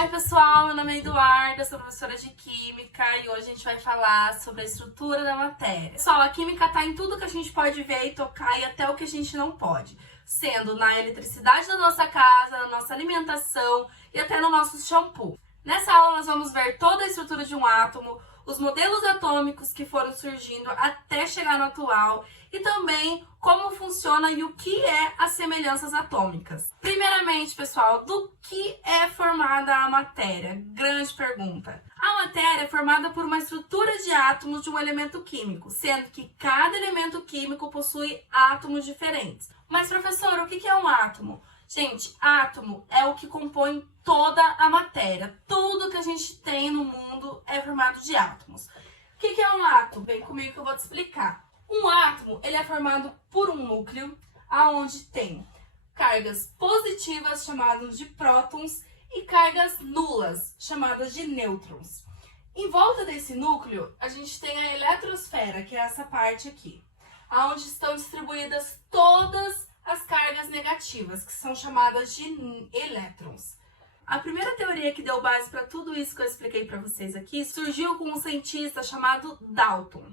Oi pessoal, meu nome é Eduarda, sou professora de Química e hoje a gente vai falar sobre a estrutura da matéria. Pessoal, a Química tá em tudo que a gente pode ver e tocar e até o que a gente não pode, sendo na eletricidade da nossa casa, na nossa alimentação e até no nosso shampoo. Nessa aula nós vamos ver toda a estrutura de um átomo, os modelos atômicos que foram surgindo até chegar no atual e também como funciona e o que é as semelhanças atômicas. Primeiramente, pessoal, do que é formada a matéria? Grande pergunta. A matéria é formada por uma estrutura de átomos de um elemento químico, sendo que cada elemento químico possui átomos diferentes. Mas, professor, o que é um átomo? Gente, átomo é o que compõe toda a matéria. Tudo que a gente tem no mundo é formado de átomos. O que é um átomo? Vem comigo que eu vou te explicar. Um átomo, ele é formado por um núcleo, onde tem cargas positivas, chamadas de prótons, e cargas nulas, chamadas de nêutrons. Em volta desse núcleo, a gente tem a eletrosfera, que é essa parte aqui, onde estão distribuídas todas as cargas negativas, que são chamadas de elétrons. A primeira teoria que deu base para tudo isso que eu expliquei para vocês aqui surgiu com um cientista chamado Dalton.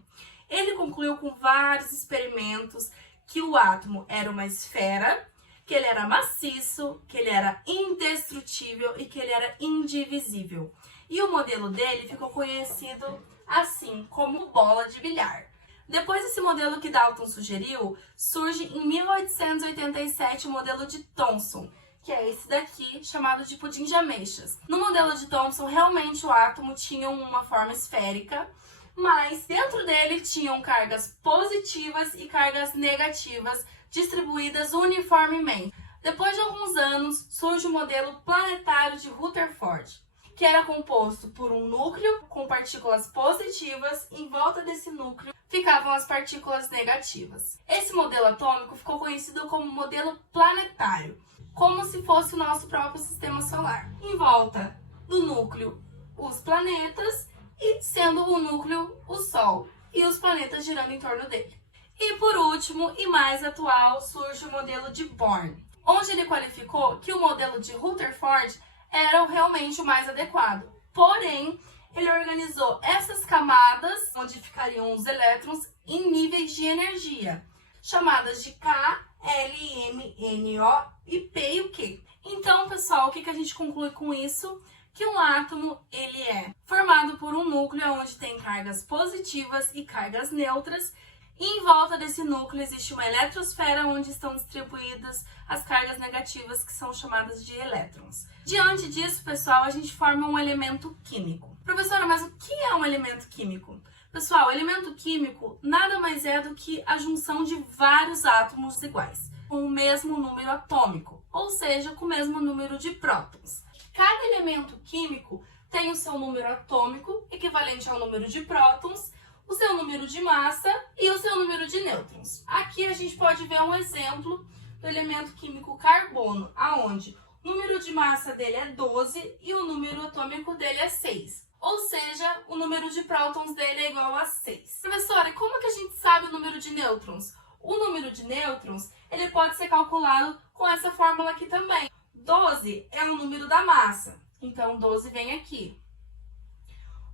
Ele concluiu com vários experimentos que o átomo era uma esfera, que ele era maciço, que ele era indestrutível e que ele era indivisível. E o modelo dele ficou conhecido assim, como bola de bilhar. Depois desse modelo que Dalton sugeriu, surge em 1887 o modelo de Thomson, que é esse daqui, chamado de pudim de ameixas. No modelo de Thomson, realmente o átomo tinha uma forma esférica, mas dentro dele tinham cargas positivas e cargas negativas distribuídas uniformemente. Depois de alguns anos, surge o modelo planetário de Rutherford, que era composto por um núcleo com partículas positivas, e em volta desse núcleo ficavam as partículas negativas. Esse modelo atômico ficou conhecido como modelo planetário, como se fosse o nosso próprio sistema solar. Em volta do núcleo, os planetas, e sendo o núcleo o Sol, e os planetas girando em torno dele. E por último, e mais atual, surge o modelo de Bohr, onde ele qualificou que o modelo de Rutherford era realmente o mais adequado. Porém, ele organizou essas camadas, onde ficariam os elétrons, em níveis de energia, chamadas de K, L, M, N, O e P e o Q. Então, pessoal, o que a gente conclui com isso? Que um átomo ele é formado por um núcleo onde tem cargas positivas e cargas neutras, e em volta desse núcleo existe uma eletrosfera onde estão distribuídas as cargas negativas, que são chamadas de elétrons. Diante disso, pessoal, a gente forma um elemento químico. Professora, mas o que é um elemento químico? Pessoal, o elemento químico nada mais é do que a junção de vários átomos iguais, com o mesmo número atômico, ou seja, com o mesmo número de prótons. Cada elemento químico tem o seu número atômico, equivalente ao número de prótons, o seu número de massa e o seu número de nêutrons. Aqui a gente pode ver um exemplo do elemento químico carbono, aonde o número de massa dele é 12 e o número atômico dele é 6. Ou seja, o número de prótons dele é igual a 6. Professora, como que a gente sabe o número de nêutrons? O número de nêutrons ele pode ser calculado com essa fórmula aqui também. 12 é o número da massa, então 12 vem aqui.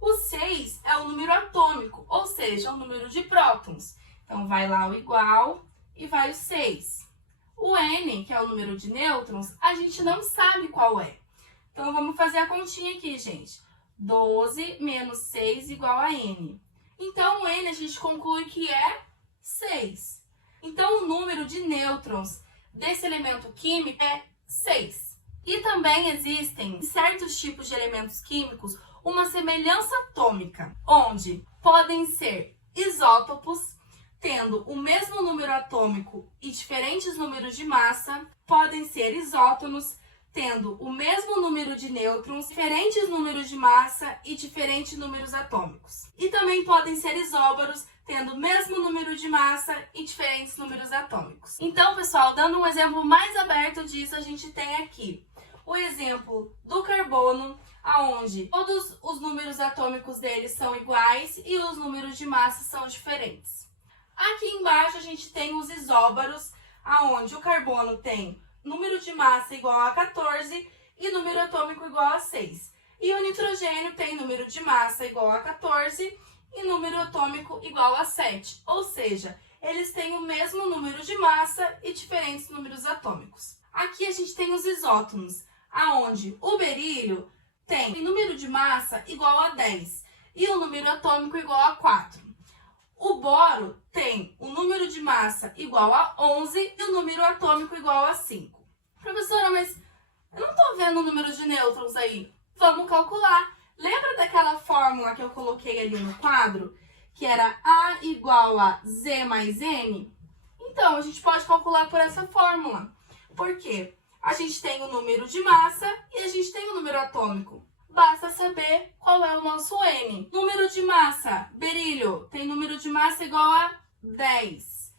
O 6 é o número atômico, ou seja, o número de prótons. Então vai lá o igual e vai o 6. O N, que é o número de nêutrons, a gente não sabe qual é. Então vamos fazer a continha aqui, gente. 12 menos 6 igual a N. Então o N a gente conclui que é 6. Então o número de nêutrons desse elemento químico é 6. E também existem certos tipos de elementos químicos uma semelhança atômica, onde podem ser isótopos, tendo o mesmo número atômico e diferentes números de massa, podem ser isótonos, tendo o mesmo número de nêutrons, diferentes números de massa e diferentes números atômicos. E também podem ser isóbaros, tendo o mesmo número de massa e diferentes números atômicos. Então, pessoal, dando um exemplo mais aberto disso, a gente tem aqui o exemplo do carbono, aonde todos os números atômicos dele são iguais e os números de massa são diferentes. Aqui embaixo a gente tem os isóbaros, aonde o carbono tem número de massa igual a 14 e número atômico igual a 6. E o nitrogênio tem número de massa igual a 14 e número atômico igual a 7. Ou seja, eles têm o mesmo número de massa e diferentes números atômicos. Aqui a gente tem os isótopos, aonde o berílio tem número de massa igual a 10 e o número atômico igual a 4. O boro tem o número de massa igual a 11 e o número atômico igual a 5. Professora, mas eu não estou vendo o número de nêutrons aí. Vamos calcular. Lembra daquela fórmula que eu coloquei ali no quadro? Que era A igual a Z mais N? Então, a gente pode calcular por essa fórmula. Por quê? A gente tem o número de massa e a gente tem o número atômico. Basta saber qual é o nosso N. Número de massa, berílio, tem número de massa igual a 10.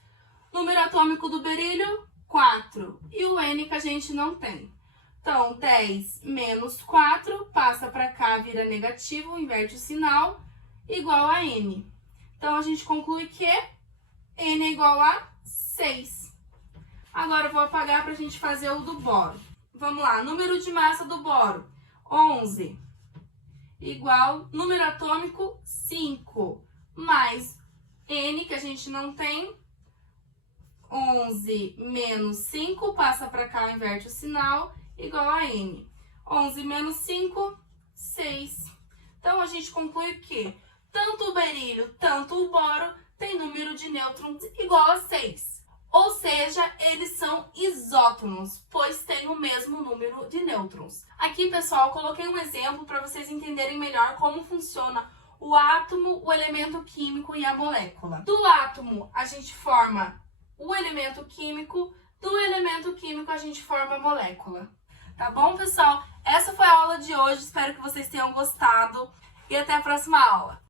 Número atômico do berílio, 4. E o N que a gente não tem. Então, 10 menos 4, passa para cá, vira negativo, inverte o sinal, igual a N. Então, a gente conclui que N é igual a 6. Agora, eu vou apagar para a gente fazer o do boro. Vamos lá, número de massa do boro, 11. Igual, número atômico, 5. Mais N, que a gente não tem, 11 menos 5, passa para cá, inverte o sinal, igual a N. 11 menos 5, 6. Então, a gente conclui que tanto o berílio, tanto o boro tem número de nêutrons igual a 6. Ou seja, eles são isótopos, pois têm o mesmo número de nêutrons. Aqui, pessoal, eu coloquei um exemplo para vocês entenderem melhor como funciona o átomo, o elemento químico e a molécula. Do átomo, a gente forma o elemento químico, do elemento químico a gente forma a molécula. Tá bom, pessoal? Essa foi a aula de hoje, espero que vocês tenham gostado e até a próxima aula.